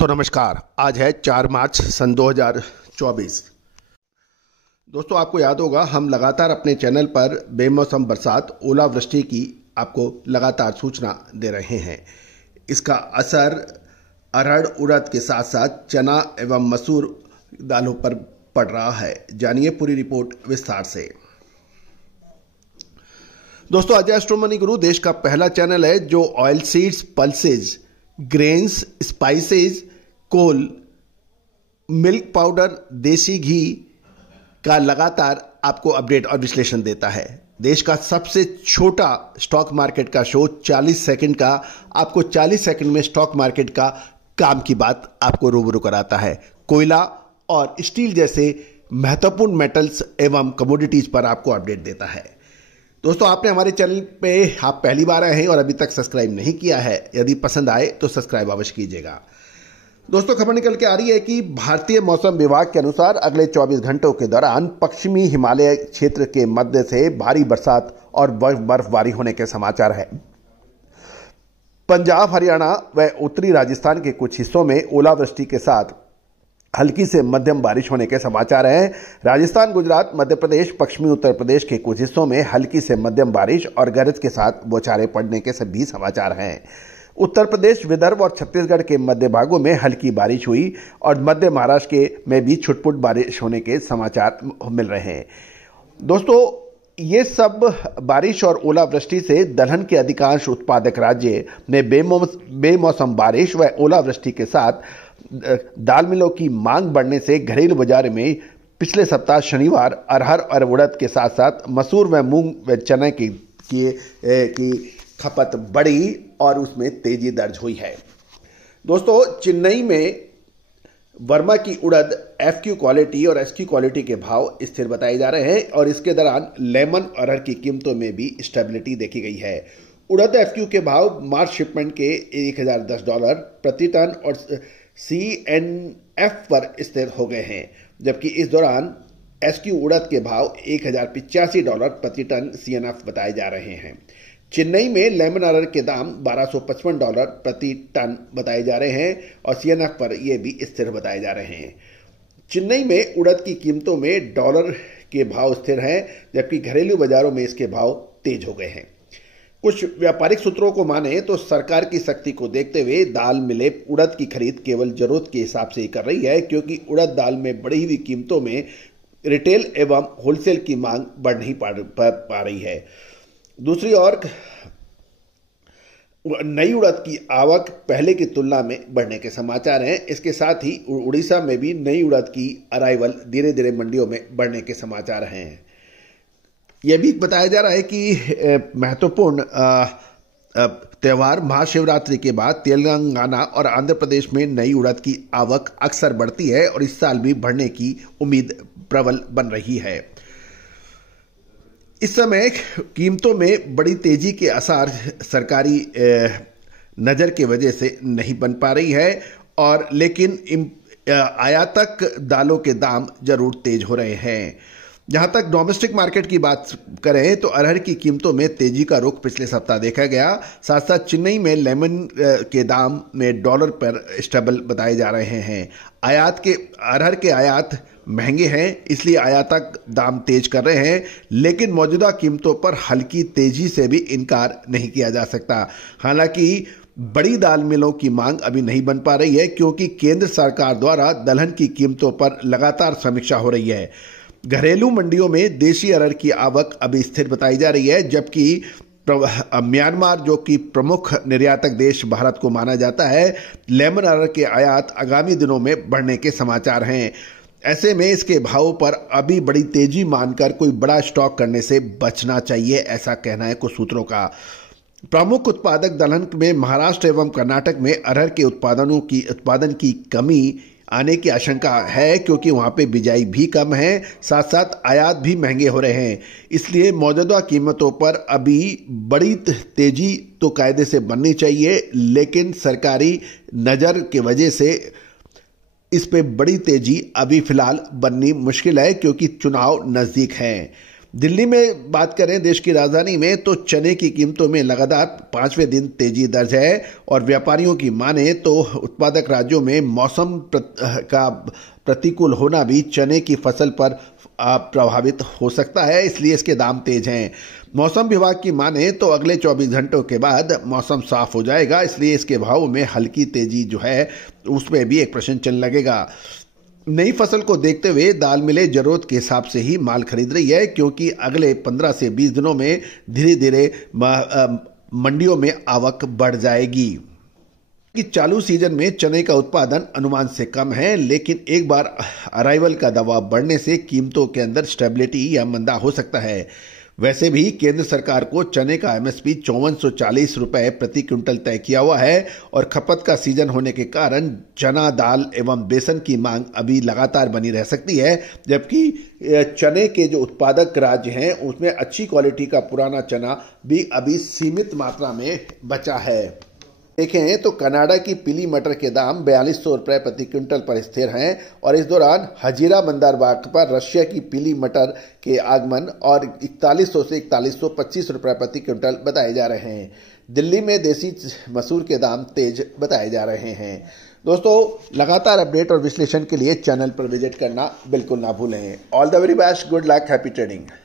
दोस्तों नमस्कार। आज है 4 मार्च सन 2024। दोस्तों आपको याद होगा हम लगातार अपने चैनल पर बेमौसम बरसात ओलावृष्टि की आपको लगातार सूचना दे रहे हैं। इसका असर अरहर उड़द के साथ साथ चना एवं मसूर दालों पर पड़ रहा है। जानिए पूरी रिपोर्ट विस्तार से। दोस्तों अजय एस्ट्रो मनी गुरु देश का पहला चैनल है जो oil seeds, pulses, grains, spices, coal, milk powder, देसी घी का लगातार आपको अपडेट और विश्लेषण देता है। देश का सबसे छोटा स्टॉक मार्केट का शो 40 सेकंड का आपको 40 सेकंड में स्टॉक मार्केट का काम की बात आपको रूबरू कराता है। कोयला और स्टील जैसे महत्वपूर्ण मेटल्स एवं कमोडिटीज पर आपको अपडेट देता है। दोस्तों आपने हमारे चैनल पे आप पहली बार आए हैं और अभी तक सब्सक्राइब नहीं किया है, यदि पसंद आए तो सब्सक्राइब अवश्य कीजिएगा। दोस्तों खबर निकल के आ रही है कि भारतीय मौसम विभाग के अनुसार अगले 24 घंटों के दौरान पश्चिमी हिमालय क्षेत्र के मध्य से भारी बरसात और बर्फबारी होने के समाचार है। पंजाब, हरियाणा व उत्तरी राजस्थान के कुछ हिस्सों में ओलावृष्टि के साथ हल्की से मध्यम बारिश होने के समाचार हैं। राजस्थान, गुजरात, मध्य प्रदेश, पश्चिमी उत्तर प्रदेश के कुछ हिस्सों में हल्की से मध्यम बारिश और गरज के साथ बौछारें पड़ने के सभी समाचार हैं। उत्तर प्रदेश, विदर्भ और छत्तीसगढ़ के मध्य भागों में हल्की बारिश हुई और मध्य महाराष्ट्र में भी छुटपुट बारिश होने के समाचार मिल रहे हैं। दोस्तों ये सब बारिश और ओलावृष्टि से दलहन के अधिकांश उत्पादक राज्य में बेमौसम बारिश व ओलावृष्टि के साथ दाल मिलों की मांग बढ़ने से घरेलू बाजार में पिछले सप्ताह शनिवार अरहर और उड़द के साथ साथ मसूर व मूंग व चने की खपत बढ़ी और उसमें तेजी दर्ज हुई है। दोस्तों चेन्नई में वर्मा की उड़द FQ क्वालिटी और SQ क्वालिटी के भाव स्थिर बताए जा रहे हैं और इसके दौरान लेमन अरहर की कीमतों में भी स्टेबिलिटी देखी गई है। उड़द FQ के भाव मार्च शिपमेंट के $1010 प्रति टन और CNF पर स्थिर हो गए हैं, जबकि इस दौरान SQ उड़द के भाव $1085 प्रति टन CNF बताए जा रहे हैं। चेन्नई में लेमन अरहर के दाम $1255 प्रति टन बताए जा रहे हैं और CNF पर ये भी स्थिर बताए जा रहे हैं। चेन्नई में उड़द की कीमतों में डॉलर के भाव स्थिर हैं, जबकि घरेलू बाजारों में इसके भाव तेज हो गए हैं। कुछ व्यापारिक सूत्रों को माने तो सरकार की सख्ती को देखते हुए दाल मिलें उड़द की खरीद केवल जरूरत के हिसाब से ही कर रही है, क्योंकि उड़द दाल में बढ़ी हुई कीमतों में रिटेल एवं होलसेल की मांग बढ़ नहीं पा रही है। दूसरी ओर नई उड़द की आवक पहले की तुलना में बढ़ने के समाचार हैं। इसके साथ ही उड़ीसा में भी नई उड़द की अराइवल धीरे धीरे मंडियों में बढ़ने के समाचार हैं। यह भी बताया जा रहा है कि महत्वपूर्ण त्यौहार महाशिवरात्रि के बाद तेलंगाना और आंध्र प्रदेश में नई उड़द की आवक अक्सर बढ़ती है और इस साल भी बढ़ने की उम्मीद प्रबल बन रही है। इस समय कीमतों में बड़ी तेजी के आसार सरकारी नज़र की वजह से नहीं बन पा रही है और लेकिन आयातक दालों के दाम जरूर तेज हो रहे हैं। जहां तक डोमेस्टिक मार्केट की बात करें तो अरहर की कीमतों में तेजी का रुख पिछले सप्ताह देखा गया। साथ साथ चेन्नई में लेमन के दाम में डॉलर पर स्टेबल बताए जा रहे हैं। अरहर के आयात महंगे हैं, इसलिए आयातक दाम तेज कर रहे हैं, लेकिन मौजूदा कीमतों पर हल्की तेजी से भी इनकार नहीं किया जा सकता। हालांकि बड़ी दाल मिलों की मांग अभी नहीं बन पा रही है, क्योंकि केंद्र सरकार द्वारा दलहन की कीमतों पर लगातार समीक्षा हो रही है। घरेलू मंडियों में देशी अरहर की आवक अभी स्थिर बताई जा रही है, जबकि म्यांमार जो कि प्रमुख निर्यातक देश भारत को माना जाता है, लेमन अरहर के आयात आगामी दिनों में बढ़ने के समाचार हैं। ऐसे में इसके भावों पर अभी बड़ी तेजी मानकर कोई बड़ा स्टॉक करने से बचना चाहिए, ऐसा कहना है कुछ सूत्रों का। प्रमुख उत्पादक दलहन में महाराष्ट्र एवं कर्नाटक में अरहर के उत्पादन की कमी आने की आशंका है, क्योंकि वहां पे बिजाई भी कम है, साथ साथ आयात भी महंगे हो रहे हैं। इसलिए मौजूदा कीमतों पर अभी बड़ी तेजी तो कायदे से बननी चाहिए, लेकिन सरकारी नज़र की वजह से इस पे बड़ी तेजी अभी फिलहाल बननी मुश्किल है, क्योंकि चुनाव नज़दीक हैं। दिल्ली में बात करें, देश की राजधानी में, तो चने की कीमतों में लगातार 5वें दिन तेजी दर्ज है और व्यापारियों की माने तो उत्पादक राज्यों में मौसम का प्रतिकूल होना भी चने की फसल पर प्रभावित हो सकता है, इसलिए इसके दाम तेज हैं। मौसम विभाग की माने तो अगले 24 घंटों के बाद मौसम साफ हो जाएगा, इसलिए इसके भाव में हल्की तेजी जो है उसमें भी एक प्रश्न चिन्ह लगेगा। नई फसल को देखते हुए दाल मिलें जरूरत के हिसाब से ही माल खरीद रही है, क्योंकि अगले 15 से 20 दिनों में धीरे धीरे मंडियों में आवक बढ़ जाएगी। कि चालू सीजन में चने का उत्पादन अनुमान से कम है, लेकिन एक बार अराइवल का दबाव बढ़ने से कीमतों के अंदर स्टेबिलिटी या मंदा हो सकता है। वैसे भी केंद्र सरकार को चने का एमएसपी 5440 रुपए प्रति क्विंटल तय किया हुआ है और खपत का सीजन होने के कारण चना, दाल एवं बेसन की मांग अभी लगातार बनी रह सकती है, जबकि चने के जो उत्पादक राज्य हैं उसमें अच्छी क्वालिटी का पुराना चना भी अभी सीमित मात्रा में बचा है। देखें तो कनाडा की पीली मटर के दाम 4200 रुपए प्रति क्विंटल पर स्थिर हैं और इस दौरान हजीरा बंदरगाह पर रशिया की पीली मटर के आगमन और 4100 से 4125 रुपए प्रति क्विंटल बताए जा रहे हैं। दिल्ली में देसी मसूर के दाम तेज बताए जा रहे हैं। दोस्तों, लगातार अपडेट और विश्लेषण के लिए चैनल पर विजिट करना बिल्कुल ना भूलें। All the very best, good luck, happy trading.